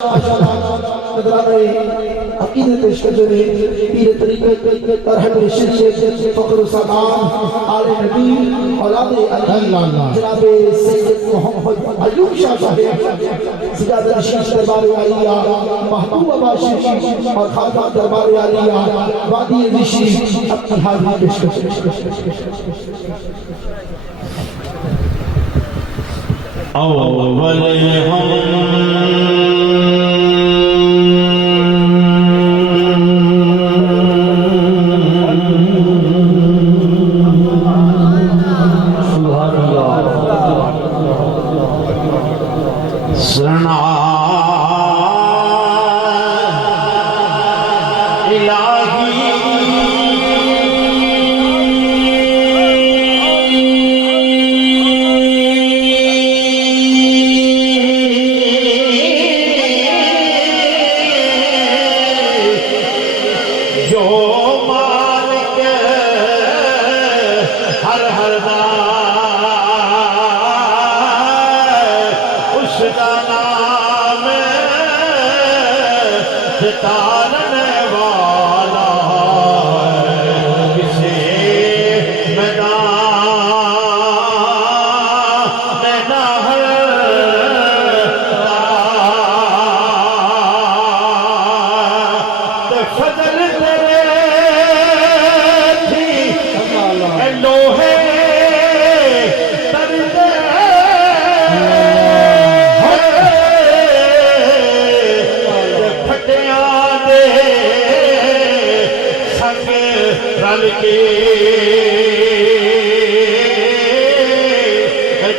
अकीदत पेश करते हुए पीर तरीक़त और हमारे शेख फ़ख्र सामान आले नबी औलाद जनाब सैयद मोहम्मद अयूब शाह साहब सिजादा नशीन दरबार आलिया महबूब बाशी और खालसा दरबार आलिया वादी ऋषि अपनी हाज़िरी पेश करते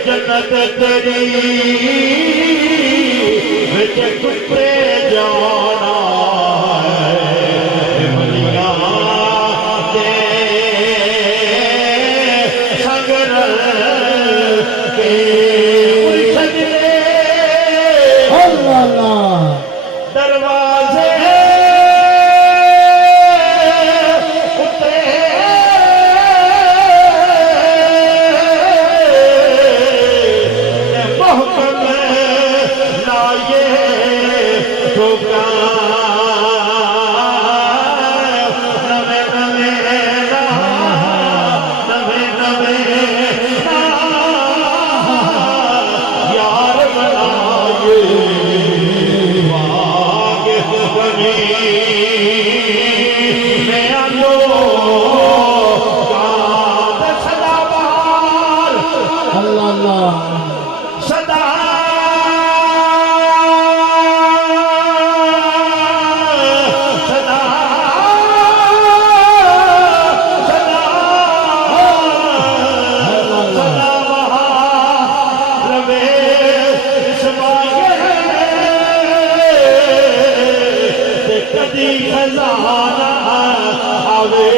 जन्नत तेरी विच कुत्ते जाना है मलिया दे संगर के सजने अल्लाह दरवाजे खजाना आवे